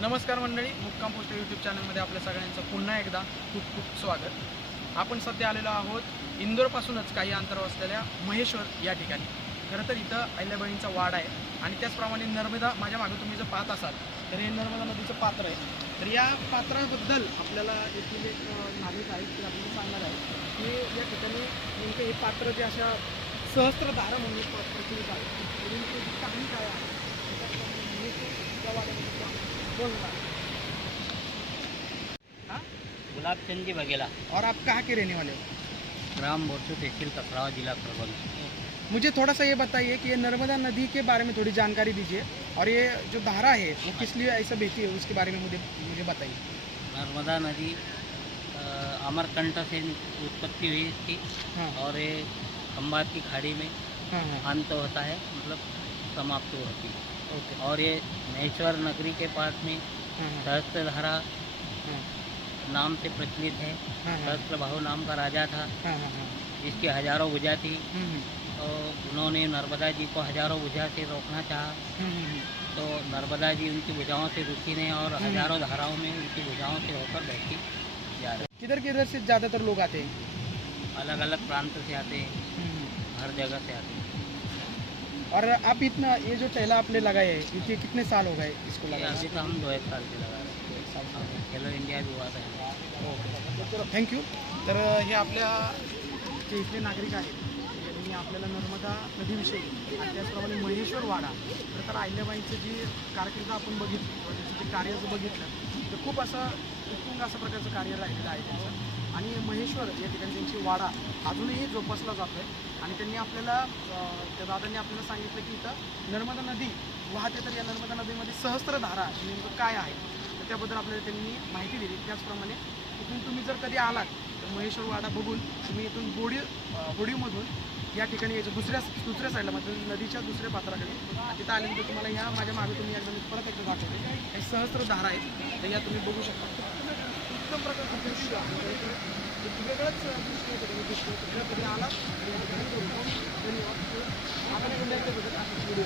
नमस्कार मंडळी, मुक्काम पोस्ट यूट्यूब चॅनलमध्ये आपल्या सगळ्यांचं पुन्हा एकदा खूप खूप स्वागत. आपण सध्या आलेलो आहोत इंदोरपासूनच काही अंतरावर असलेल्या महेश्वर या ठिकाणी. खरं तर इथं अहिल्याबाईंचा वाडा आहे आणि त्याचप्रमाणे नर्मदा, माझ्या मागे तुम्ही जर पाहत असाल तर हे नर्मदा नदीचं पात्र आहे. तर या पात्राबद्दल आपल्याला येथील एक नागरिक आहेत ते आपल्याला सांगणार आहे की या ठिकाणी नेमकं हे पात्र जे अशा सहस्त्रधारा म्हणून प्रचलित आहे, त्याची कहाणी काय आहे त्या वाड्याबद्दल बोलना। हाँ? गुलाबचंद जी बघेला। और आप कहाँ के रहने वाले हो? ग्राम बोरसू तहसील कसरावा, जिला खरगोन। मुझे थोड़ा सा ये बताइए कि ये नर्मदा नदी के बारे में थोड़ी जानकारी दीजिए और ये जो धारा है वो किस लिए ऐसा बहती है उसके बारे में मुझे बताइए। नर्मदा नदी अमरकंटक से उत्पत्ति हुई इसकी। हाँ। और ये खंबात की खाड़ी में हाँ हाँ। अंत होता है, मतलब समाप्त होती है। ओके। और ये महेश्वर नगरी के पास में हाँ हाँ। सहस्त्रधारा हाँ नाम से प्रचलित है। हाँ। सहस्त्रबाहु नाम का राजा था, हाँ हाँ हाँ। जिसकी हजारों भुजा थी। हम्म तो उन्होंने नर्मदा जी को हजारों भुजा से रोकना चाहा। हम्म। तो नर्मदा जी उनकी भुजाओं से रुकी नहीं और हजारों धाराओं में उनकी भुजाओं से होकर बहती जा रही। किधर से ज़्यादातर लोग आते हैं? अलग अलग प्रांत से आते हैं, हर जगह से आते हैं। और आप इतना ये जो चैला आपने लगाया है ये कितने साल हो गए इसको ये लगाए? अभी तो हम 2-1 साल से लगा रहे हैं। खेलो इंडिया भी हुआ था। थँक्यू. तर हे आपल्या जे इथले नागरिक आहेत त्यांनी आपल्याला नर्मदा नदीविषयी आणि त्याचप्रमाणे महेश्वर वाडा तर अहिल्याबाईंचं जी कारकीर्द आपण बघितली किंवा त्याचं जे कार्य जर बघितलं तर खूप असं उत्तुंग अशा प्रकारचं कार्य राहिलेलं आहे त्यांचं. आणि महेश्वर या ठिकाणी त्यांची वाडा अजूनही जोपासला जातो आहे. आणि त्यांनी आपल्याला त्या दादांनी आपल्याला सांगितलं की इथं नर्मदा नदी वाहते, तर या नर्मदा नदीमध्ये सहस्त्रधारा नेमकं काय आहे तर त्याबद्दल आपल्याला त्यांनी माहिती दिली. त्याचप्रमाणे इथून तुम्ही जर कधी आलात तर महेश्वर वाडा बघून तुम्ही इथून बोडीमधून या ठिकाणी यायचं दुसऱ्या साईडला म्हणजे नदीच्या दुसऱ्या पात्राकडे तिथं आल्यानंतर तुम्हाला ह्या माझ्या मागे तुम्ही एकदा परत एकदा दाखवले हे सहस्त्रधारा आहेत. तर या तुम्ही बघू शकता. उत्तम प्रकारचं दृश्य आहे, वेगळंच दृश्य कधी आलात. धन्यवाद. आपण एकदा व्हिडिओ